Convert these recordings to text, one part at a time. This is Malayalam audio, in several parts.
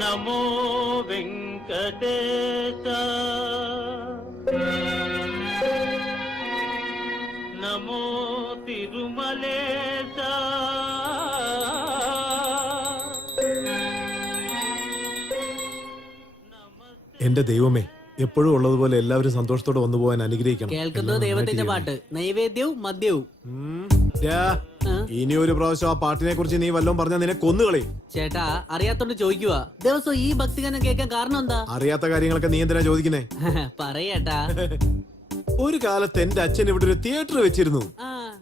నమో వెంకటేశ నమో తిరుమలేశ എന്റെ ദൈവമേ, എപ്പോഴും ഉള്ളതുപോലെ എല്ലാവരും സന്തോഷത്തോടെ വന്നു പോകാൻ അനുഗ്രഹിക്കണം. കേൾക്കുന്നത് ദൈവത്തിന്റെ പാട്ട്, നൈവേദ്യവും മദ്യവും. ഇനി ഒരു പ്രാവശ്യം ആ പാട്ടിനെ കുറിച്ച് നീ വല്ലതും പറഞ്ഞാൽ നിന്നെ കൊന്നുകളി. ചേട്ടാ, അറിയാത്തോണ്ട് ചോദിക്കുക. ദിവസം ഈ ഭക്തിഗാനം കേൾക്കാൻ കാരണം എന്താ? അറിയാത്ത കാര്യങ്ങളൊക്കെ നീ എന്തിനാ ചോദിക്കുന്നേ? പറയേട്ടാ. ഒരു കാലത്ത് എന്റെ അച്ഛൻ ഇവിടെ ഒരു തിയേറ്റർ വെച്ചിരുന്നു.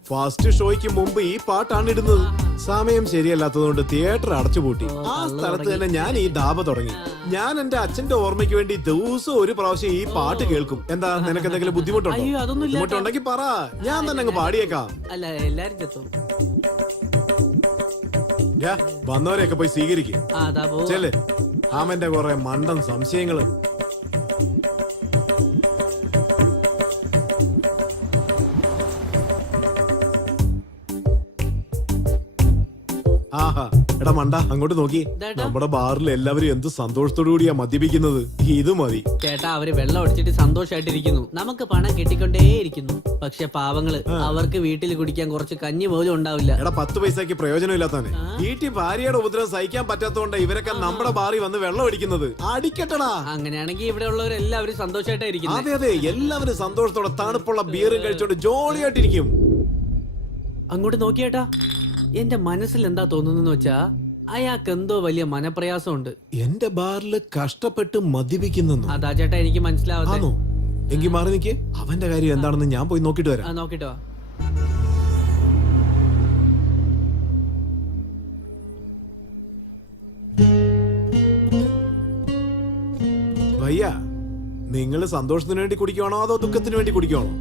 ഫസ്റ്റ് ഷോയ്ക്ക് മുമ്പ് ഈ പാട്ടാണ് ഇടുന്നത്. സമയം ശരിയല്ലാത്തതുകൊണ്ട് തിയേറ്റർ അടച്ചുപൂട്ടി. ആ സ്ഥലത്ത് തന്നെ ഞാൻ ഈ ധാബ തുടങ്ങി. ഞാൻ എന്റെ അച്ഛന്റെ ഓർമ്മയ്ക്ക് വേണ്ടി ദിവസം ഒരു പ്രാവശ്യം ഈ പാട്ട് കേൾക്കും. എന്താ, നിനക്ക് എന്തെങ്കിലും ബുദ്ധിമുട്ടുണ്ടെങ്കിൽ പറ, ഞാൻ തന്നെ അങ്ങ് പാടിയേക്കാം. അല്ല, എല്ലാരും ചെത്തും. വന്നവരെയൊക്കെ പോയി സ്വീകരിക്കും. ചെല്ലേ, അവന്റെ കുറെ മണ്ടൻ സംശയങ്ങള്. ആഹാ, എടാ മണ്ട, അങ്ങോട്ട് നോക്കി. നമ്മുടെ ബാറിൽ എല്ലാവരും എന്ത് സന്തോഷത്തോടു കൂടിയാ മദ്യപിക്കുന്നത്. ഇത് മതി ചേട്ടാ. അവര് വെള്ളം അടിച്ചിട്ട് സന്തോഷായിട്ടിരിക്കുന്നു. നമുക്ക് പണം കിട്ടിക്കൊണ്ടേയിരിക്കുന്നു. പക്ഷെ പാവങ്ങള്, അവർക്ക് വീട്ടിൽ കുടിക്കാൻ കുറച്ച് കഞ്ഞി പോലും ഉണ്ടാവില്ല. എടാ, 10 പൈസക്ക് പ്രയോജനമില്ലാത്തവനെ. വീട്ടിൽ ഭാര്യയുടെ ഉപദ്രവം സഹിക്കാൻ പറ്റാത്തതുകൊണ്ട് ഇവരൊക്കെ നമ്മുടെ ബാറിൽ വന്ന് വെള്ളം അടിക്കുന്നത്. അടിക്കട്ടടാ. അങ്ങനെയാണെങ്കിൽ ഇവിടെ ഉള്ളവരെല്ലാവരും സന്തോഷമായിട്ടായിരിക്കും. അതെ അതെ, എല്ലാവരും സന്തോഷത്തോടെ തണുപ്പുള്ള ബിയറും കഴിച്ചോണ്ട് ജോളിയായിട്ടിരിക്കും. അങ്ങോട്ട് നോക്കിയേട്ടാ, എന്റെ മനസ്സിൽ എന്താ തോന്നുന്നു വെച്ചാ, അയാൾക്ക് എന്തോ വലിയ മനപ്രയാസമുണ്ട്. എന്റെ ബാറിൽ കഷ്ടപ്പെട്ട് മദ്യപിക്കുന്നു. അതാ ചേട്ടാ എനിക്ക് മനസ്സിലാവുന്നു. എങ്കിൽ മാറി നിൽക്കേ. അവന്റെ കാര്യം എന്താണെന്ന് ഞാൻ പോയി നോക്കിട്ട് വരാം. നോക്കിട്ടോ. ഭയ്യ, നിങ്ങള് സന്തോഷത്തിന് വേണ്ടി കുടിക്കുവാണോ അതോ ദുഃഖത്തിന് വേണ്ടി കുടിക്കുവാണോ?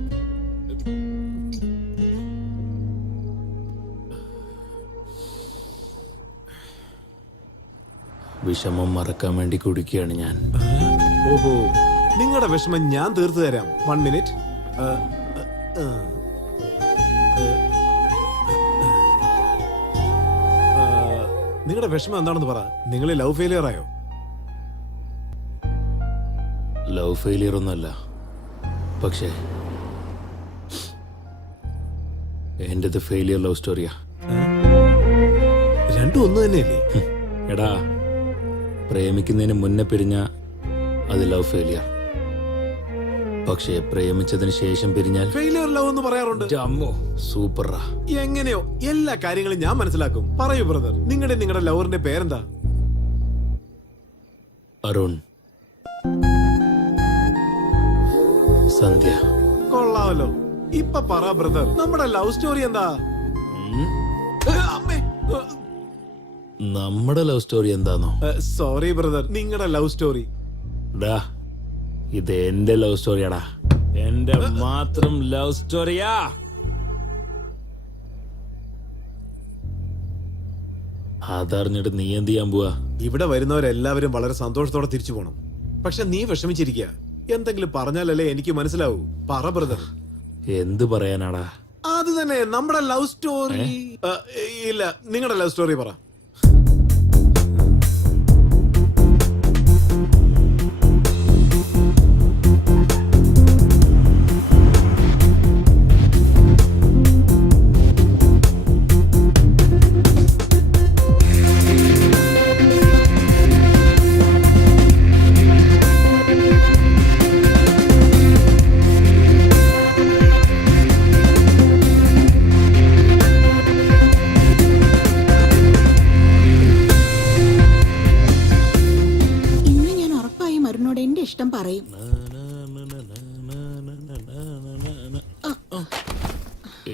വിഷമം മറക്കാൻ വേണ്ടി കുടിക്കുകയാണ് ഞാൻ. ഓഹോ, നിങ്ങളുടെ വിഷമം ഞാൻ തീർത്തു തരാം. 1 മിനിറ്റ്. നിങ്ങളുടെ വിഷമം എന്താണെന്ന് പറ. നിങ്ങൾ ലവ് ഫെയിലിയർ ആയോ? ലവ് ഫെയിലിയർ ഒന്നല്ല, പക്ഷേ എന്റേത് ഫെയിലിയർ ലവ് സ്റ്റോറിയാ. രണ്ടും ഒന്ന് തന്നെയല്ലേ? എടാ, പ്രേമിക്കുന്നതിന് മുന്നേ പിരിഞ്ഞ അത് ലവ് ഫെയിലിയർ. പക്ഷേ പ്രേമിച്ചതിന് ശേഷം പിരിഞ്ഞാൽ ഫെയിലിയർ ലവ് എന്ന് പറയാറുണ്ട്. സൂപ്പറാ. എങ്ങനെയോ എല്ലാ കാര്യങ്ങളും ഞാൻ മനസ്സിലാക്കും. പറയൂ ബ്രദർ, നിങ്ങളുടെ ലവറിന്റെ പേരെന്താ? അരുൺ. സന്ധ്യ. കൊള്ളാമല്ലോ. ഇപ്പൊ പറ ബ്രദർ, നമ്മുടെ ലവ് സ്റ്റോറി എന്താ? നമ്മുടെ ലവ് സ്റ്റോറി എന്താണോ? സോറി ബ്രദർ, നിങ്ങളുടെ ലവ് സ്റ്റോറി. ഇത് എന്റെ ലവ് സ്റ്റോറിയാടാ, എന്റെ മാത്രം ലവ് സ്റ്റോറിയാ. അതറിഞ്ഞിട്ട് നീ എന്ത് ചെയ്യാൻ പോവാ? ഇവിടെ വരുന്നവരെല്ലാവരും വളരെ സന്തോഷത്തോടെ തിരിച്ചു പോണം. പക്ഷെ നീ വിഷമിച്ചിരിക്കുക. എന്തെങ്കിലും പറഞ്ഞാലല്ലേ എനിക്ക് മനസ്സിലാവൂ. പറ ബ്രദർ. എന്ത് പറയാനാടാ? അത് തന്നെ, നമ്മുടെ ലവ് സ്റ്റോറി. ഇല്ല, നിങ്ങളുടെ ലവ് സ്റ്റോറി പറ. ഇഷ്ടം പറയും.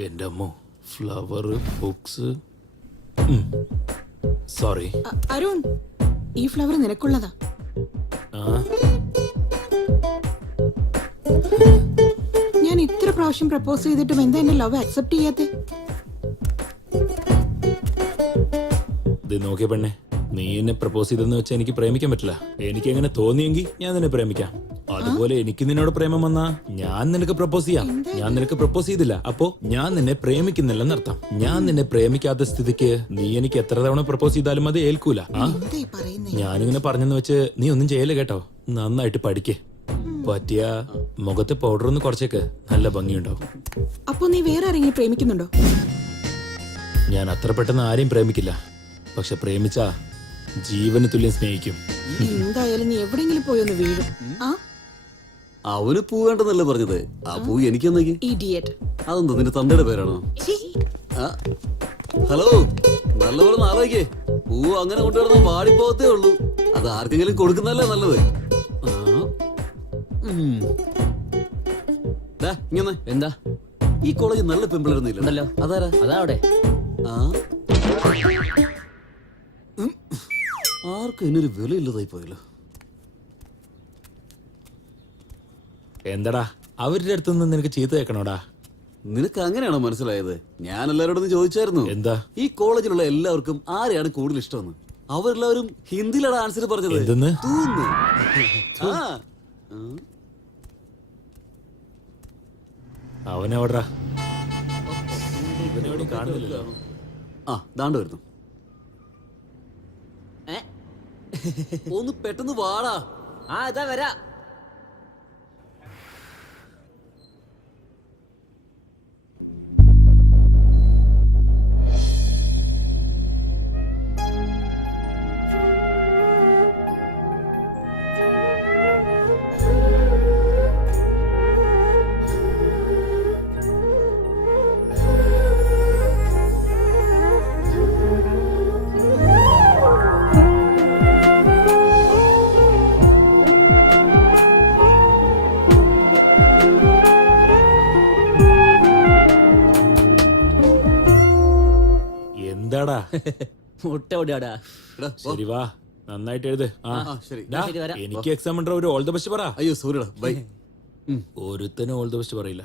എന്റെ അമ്മോ, ഫ്ലവർ, ബുക്സ്. സോറി അരുൺ, ഈ ഫ്ലവർ നിനക്കുള്ളതാ. ഞാൻ ഇത്ര പ്രാവശ്യം പ്രപ്പോസ് ചെയ്തിട്ടും എന്താ എന്റെ ലവ് അക്സെപ്റ്റ് ചെയ്യാത്തെ? നോക്കിയ പെണ്ണെ, നീ എന്നെ പ്രപ്പോസ് ചെയ്തെന്ന് വെച്ചാൽ എനിക്ക് പ്രേമിക്കാൻ പറ്റില്ല. എനിക്ക് എങ്ങനെ തോന്നിയെങ്കിൽ ഞാൻ നിന്നെ പ്രേമിക്കാം. അതുപോലെ എനിക്ക് നിന്നോട് പ്രേമം വന്നാ ഞാൻ നിനക്ക് പ്രപ്പോസ് ചെയ്യാം. ഞാൻ നിനക്ക് പ്രപ്പോസ് ചെയ്തില്ല, അപ്പോ ഞാൻ നിന്നെ പ്രേമിക്കുന്നില്ലെന്നർത്ഥം. ഞാൻ നിന്നെ പ്രേമിക്കാത്ത സ്ഥിതിക്ക് നീ എനിക്ക് എത്ര തവണ പ്രപ്പോസ് ചെയ്താലും അത് ഏൽക്കൂല. എന്തായി പറയുന്നേ? ഞാനിങ്ങനെ പറഞ്ഞെന്ന് വെച്ച് നീ ഒന്നും ചെയ്യല കേട്ടോ. നന്നായിട്ട് പഠിക്കേ. പറ്റിയ മുഖത്തെ പൗഡർ ഒന്ന് കുറച്ചേക്ക്, നല്ല ഭംഗിയുണ്ടാവും. അപ്പൊ നീ വേറെ ആരെങ്കിലും പ്രേമിക്കുന്നുണ്ടോ? ഞാൻ അത്ര പെട്ടെന്ന് ആരെയും പ്രേമിക്കില്ല, പക്ഷെ പ്രേമിച്ചാ ജീവന് തുല്യം സ്നേഹിക്കും. എന്തായാലും നീ എവിടെങ്കിലും പോയി ഒന്ന് വീഴും. ആ അവന് പൂ വേണ്ടെന്നല്ലേ പറഞ്ഞത്? ആ പൂ എനിക്കൊന്നേക്ക്. ഇഡിയറ്റ്. അതെന്താ നിന്റെ തന്തയുടെ പേരാണോ? ആ, ഹലോ, നല്ലപോലെ ആലോചിക്കേ. പൂ അങ്ങനെ കൊണ്ടുവരുന്ന വാടിപ്പോകത്തേ ഉള്ളൂ. അത് ആർക്കെങ്കിലും കൊടുക്കുന്നതല്ലേ നല്ലത്. ഇങ്ങനെ എന്താ ഈ കോളേജ് നല്ല പെമ്പിളരുന്നില്ലല്ലോ. അതാരാ? അതാ അവിടെ. ആ, ആർക്കും എന്നൊരു വിലയില്ലതായി പോയല്ലോ. എന്താടാ അവരുടെ അടുത്തുനിന്ന് നിനക്ക് ചീത്ത കേൾക്കണോടാ? നിനക്ക് അങ്ങനെയാണോ മനസ്സിലായത്? ഞാൻ എല്ലാവരോടും ചോദിച്ചായിരുന്നു. എന്താ? ഈ കോളേജിലുള്ള എല്ലാവർക്കും ആരെയാണ് കൂടുതൽ ഇഷ്ടമെന്ന്. അവരെല്ലാവരും ഹിന്ദിയിലാണ് ആൻസർ പറഞ്ഞത്. എന്തെന്ന്? തൂന്ന്. ആ. അവനെവിടാ? കാണുന്നില്ലല്ലോ. ആ, ദാണ്ട് വരുന്നു. ഒന്ന് പെട്ടെന്ന് വാടാ. ആ ഇതാ വരാ. എന്താടാ? മുട്ട ഓടിയാടാ. എടാ, വാ. ശരി വാ, നന്നായിട്ട് എഴുത്. ആ, ആ, ശരി. ഡാ, ശരി, വരാം. എനിക്ക് എക്സാം ഉണ്ട്, ഒരു ഓൾ ദ ബെസ്റ്റ് പറ. അയ്യോ സോറിടാ, ബൈ. ഒരുത്തനും ഓൾ ദ ബെസ്റ്റ് പറയില്ല.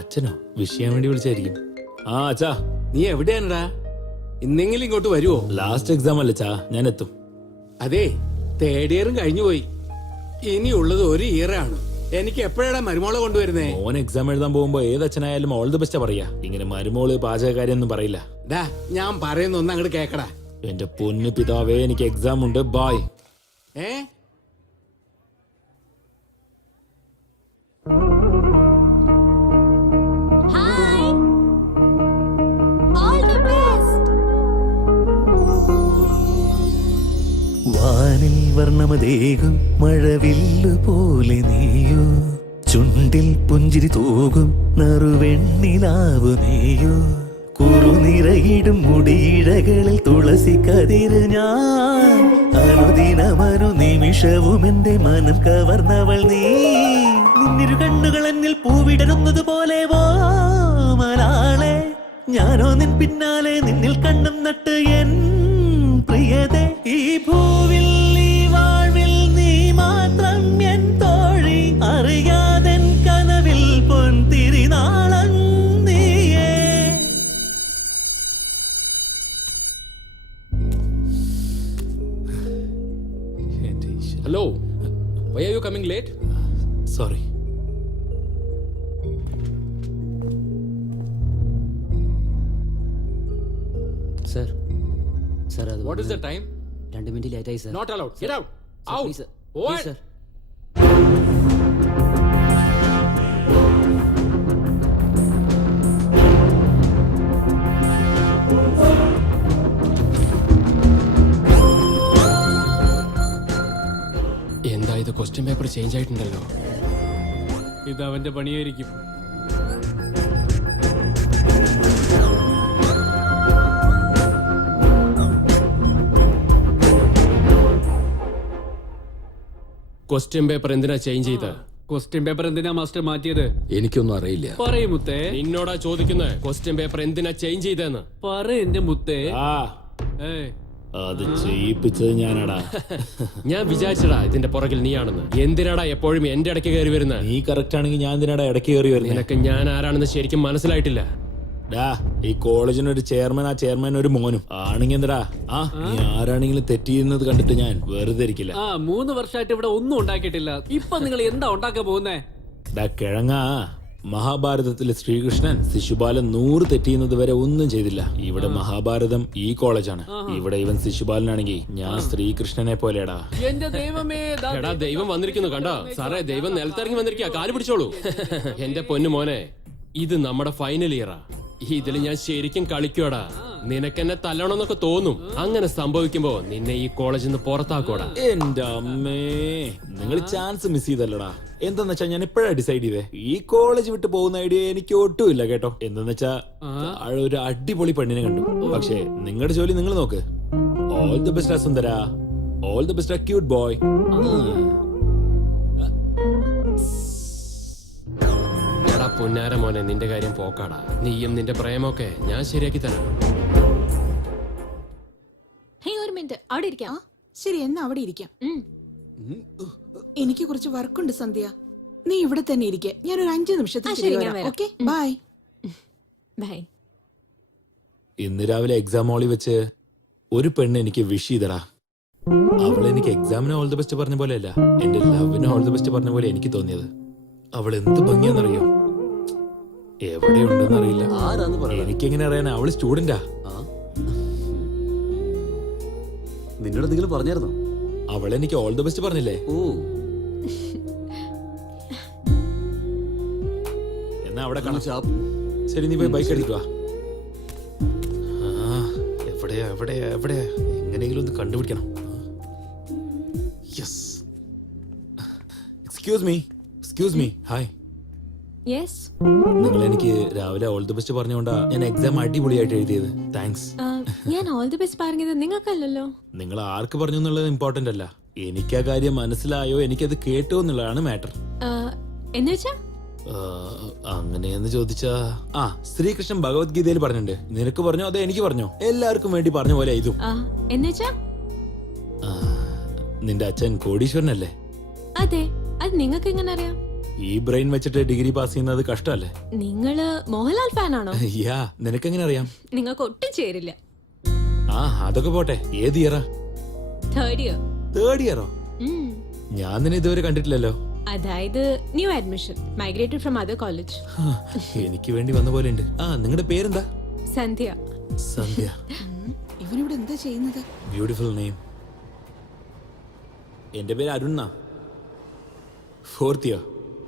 അച്ഛനോ? വിഷയം വേണ്ടി വിളിച്ചായിരിക്കും. ആ അച്ഛാ, നീ എവിടെയാണടാ? ഇന്നെങ്കിലും ഇങ്ങോട്ട് വരുവോ? ലാസ്റ്റ് എക്സാം അല്ലേ അച്ഛാ, ഞാൻ എത്തും. അതെ, തേർഡ് ഇയറും കഴിഞ്ഞു പോയി. ഇനിയുള്ളത് ഒരു ഇയറാണ്. എനിക്ക് എപ്പോഴാണ് മരുമോളെ കൊണ്ടുവരുന്നേ? മോൻ എക്സാം എഴുതാൻ പോകുമ്പോ ഏത് അച്ഛനായാലും ഓൾ ദ ബെസ്റ്റ് പറയാ. ഇങ്ങനെ മരുമോള് പാചകക്കാരി ഒന്നും പറയില്ല. ഡാ, ഞാൻ പറയുന്ന ഒന്ന് അങ്ങോട്ട് കേക്കടാ. എന്റെ പൊന്നു പിതാവേ, എനിക്ക് എക്സാം ഉണ്ട്, ബായ്. ഏ വാനിൽ വർണ്ണമതേകും മഴവില്ലു പോലെ നീയോ, ചുണ്ടിൽ പുഞ്ചിരി തൂകും നറുവെണ്ണിലാവു നീയോ, കുറുനിറയിടും മുടിയിഴകളിൽ തുളസി കതിര് ഞാൻ, അനുദിനമനു നിമിഷവും എന്റെ മനം കവർന്നവൾ നീ, നിന്നിരു കണ്ണുകൾ എന്നിൽ പൂവിടരുന്നത് പോലെ മലാളെ, ഞാനോ നിൻ പിന്നാലെ നിന്നിൽ കണ്ണും നട്ട് എൻ പ്രിയതേ, ഈ ഭൂവിൽ ഈ വാഴ്വിൽ നീ മാത്രം എൻ തോഴി, അറിയാതെൻ കനവിൽ പൊൻതിരിനാളം നീയേ. Hello, why are you coming late? Sorry. Sir sir അത് what is the time? 2 minute late ആയി sir. Not allowed. Get out. Out. Please What? Sir. എന്താ ഇത്? ക്വസ്റ്റ്യൻ പേപ്പർ ചേഞ്ച് ആയിട്ടുണ്ടല്ലോ. ഇത് അവന്റെ പണിയായിരിക്കും. ക്വസ്റ്റ്യൻ പേപ്പർ എന്തിനാ ചേഞ്ച് ചെയ്ത? ക്വസ്റ്റ്യൻ പേപ്പർ എന്തിനാ മാസ്റ്റർ മാറ്റിയത്? എനിക്കൊന്നും അറിയില്ല. പറയ് മുത്തേ. നിന്നോടാ ചോദിക്കുന്നത് ക്വസ്റ്റ്യൻ പേപ്പർ എന്തിനാ ചേഞ്ച് ചെയ്തെന്ന്. പറ എന്റെ മുത്തേ. ആ, ഏയ്, അത് ചെയ്യിപ്പിച്ചത് ഞാനാടാ. ഞാൻ വിചാരിച്ചടാ ഇതിന്റെ പുറകിൽ നീയാണെന്ന്. എന്തിനാടാ എപ്പോഴും എന്റെ ഇടയ്ക്ക് കയറി വരുന്നത്? നീ കറക്റ്റ് ആണെങ്കിൽ ഞാൻ എന്തിനാടാ ഇടയ്ക്ക് കയറി വരുന്നത്? നിനക്ക് ഞാൻ ആരാണെന്ന് ശരിക്കും മനസ്സിലായിട്ടില്ല. ഡാ ഈ കോളേജിനൊരു ചെയർമാൻ, ആ ചെയർമാൻ ഒരു മോനും ആണെങ്കിൽ എന്താ നീ ആരാണെങ്കിലും തെറ്റ് ചെയ്യുന്നത് കണ്ടിട്ട് ഞാൻ വെറുതെ ഇരിക്കില്ല. 3 വർഷമായിട്ട് ഇവിടെ ഒന്നും ഉണ്ടാക്കിയിട്ടില്ല. ഇപ്പൊ നിങ്ങൾ എന്താ ഉണ്ടാക്കാൻ പോകുന്നേ? ഡാ കിഴങ്ങ, മഹാഭാരതത്തിലെ ശ്രീകൃഷ്ണൻ ശിശുപാലൻ 100 തെറ്റ് ചെയ്യുന്നത് വരെ ഒന്നും ചെയ്തില്ല. ഇവിടെ മഹാഭാരതം ഈ കോളേജാണ്. ഇവിടെ ഇവൻ ശിശുപാലനാണെങ്കിൽ ഞാൻ ശ്രീകൃഷ്ണനെ പോലെടാ. എന്റെ ദൈവമേ, എടാ ദൈവം വന്നിരിക്കുന്നു കണ്ടോ സാറേ, ദൈവം നിലത്തിറങ്ങി വന്നിരിക്കുക, കാല് പിടിച്ചോളൂ. എന്റെ പൊന്നു മോനെ, ഇത് നമ്മുടെ ഫൈനൽ ഇയറാ. ഇതിൽ ഞാൻ ശരിക്കും കളിക്കോടാ. നിനക്കെന്നെ തല്ലണമെന്നൊക്കെ തോന്നും. അങ്ങനെ സംഭവിക്കുമ്പോ നിന്നെ ഈ കോളേജിൽ നിന്ന് പുറത്താക്കോടാ. എന്റെ അമ്മേ, നിങ്ങൾ ചാൻസ് മിസ് ചെയ്തല്ലടാ. എന്താന്ന് വെച്ചാ ഞാൻ ഇപ്പോഴാ ഡിസൈഡ് ചെയ്തേ, ഈ കോളേജ് വിട്ട് പോകുന്ന ഐഡിയ എനിക്ക് ഒട്ടുമില്ല കേട്ടോ. എന്താന്ന് വെച്ചാ ഒരു അടിപൊളി പെണ്ണിനെ കണ്ടു. പക്ഷേ നിങ്ങളുടെ ജോലി നിങ്ങൾ നോക്ക്. All the best Sundara, all the best cute boy. എടാ പുന്നാര മോനെ, നിന്റെ കാര്യം പോക്കാടാ. നീയും നിന്റെ പ്രേമൊക്കെ ഞാൻ ശരിയാക്കി തരാം. ഒരു മിനിറ്റ് അവിടെ ഇരിക്കാം. ശരി, എന്നാ അവിടെ ഇരിക്കാം. എനിക്ക് കുറച്ച് വർക്കുണ്ട് സന്ധ്യ. നീ ഇവിടെ തന്നെ ഇരിക്കെ, ഞാനൊരു 5 നിമിഷത്തിൽ. Okay, bye. ബൈ. ഇന്ന് രാവിലെ എക്സാം ഹാളിൽ വെച്ച് ഒരു പെണ്ണ് എനിക്ക് വിഷ് ചെയ്തടാ. അവൾ എനിക്ക് എക്സാമിന് ഓൾ ദി ബെസ്റ്റ് പറഞ്ഞ പോലെയല്ല, എന്റെ ലവിന് ഓൾ ദി ബെസ്റ്റ് പറഞ്ഞ പോലെ എനിക്ക് തോന്നിയത്. അവൾ എന്ത് ഭംഗിയാന്നറിയോ? എവിടെയുണ്ടെന്നറിയില്ല. എനിക്കെങ്ങനെ അറിയാനാ? അവള് സ്റ്റുഡന്റാ. നിന്നോട് എന്തെങ്കിലും പറഞ്ഞായിരുന്നോ? അവൾ എനിക്ക് ഓൾ ദി ബെസ്റ്റ് പറഞ്ഞില്ലേ? ഓ, എന്നാ അവിടെ കാണാം. ശരി, നീ പോയി ബൈക്ക് എടുക്കുക. എവിടെയാ എവിടെയാ എവിടെയാ? എങ്ങനെയെങ്കിലും ഒന്ന് കണ്ടുപിടിക്കണം. Yes. Excuse me. Hi. Yes. നിങ്ങൾ എനിക്ക് രാവിലെ ഓൾ ദി ബെസ്റ്റ് പറഞ്ഞുകൊണ്ടാ ഞാൻ എക്സാം അടിപൊളിയായിട്ട് എഴുതിയത്. താങ്ക്സ്. ഞാൻ ഓൾ ദി ബെസ്റ്റ് പറഞ്ഞത് നിങ്ങൾക്കല്ലോ. നിങ്ങൾ ആർക്ക് പറഞ്ഞു എന്നുള്ളത് ഇമ്പോർട്ടന്റ് അല്ല. എനിക്ക് ആ കാര്യം മനസ്സിലായോ, എനിക്കത് കേട്ടോ എന്നുള്ളതാണ് മാറ്റർ. എന്നുവെച്ചാ അങ്ങനെയെന്ന് ചോദിച്ചാ ശ്രീകൃഷ്ണൻ ഭഗവത്ഗീതയിൽ പറഞ്ഞിട്ടുണ്ട്. നിനക്ക് പറഞ്ഞോ അതോ എനിക്ക് പറഞ്ഞോ? എല്ലാവർക്കും വേണ്ടി പറഞ്ഞ പോലെ ഇതും. എന്നുവെച്ചാ നിന്റെ അച്ഛൻ കോടീശ്വരനല്ലേ? അതെ. അത് നിങ്ങൾക്ക് എങ്ങനെ അറിയാം? ഈ ബ്രെയിൻ വെച്ചിട്ട് ഡിഗ്രി പാസ് ചെയ്യുന്നത് കഷ്ടല്ലേ? നിങ്ങള് മോഹൻലാൽ ഫാനാണോ? യാ, നിനക്കെങ്ങനെ അറിയാം? നിങ്ങൾക്ക് ഒട്ടും ചേരില്ല. അതൊക്കെ പോട്ടെ. ഏത് ഇയറാ? തേർഡ് ഇയറോ? ഞാൻ നിന്നെ ഇതുവരെ കണ്ടിട്ടില്ലല്ലോ. അതായത് new admission, migrated from other college. എനിക്ക് വേണ്ടി വന്ന പോലെ ഉണ്ട്. നിങ്ങളുടെ പേരെന്താ? സന്ധ്യ. സന്ധ്യ. ഇവനിവിടെ എന്താ ചെയ്യുന്നത്? Beautiful name. എന്റെ പേര് അരുൺ. 4th year.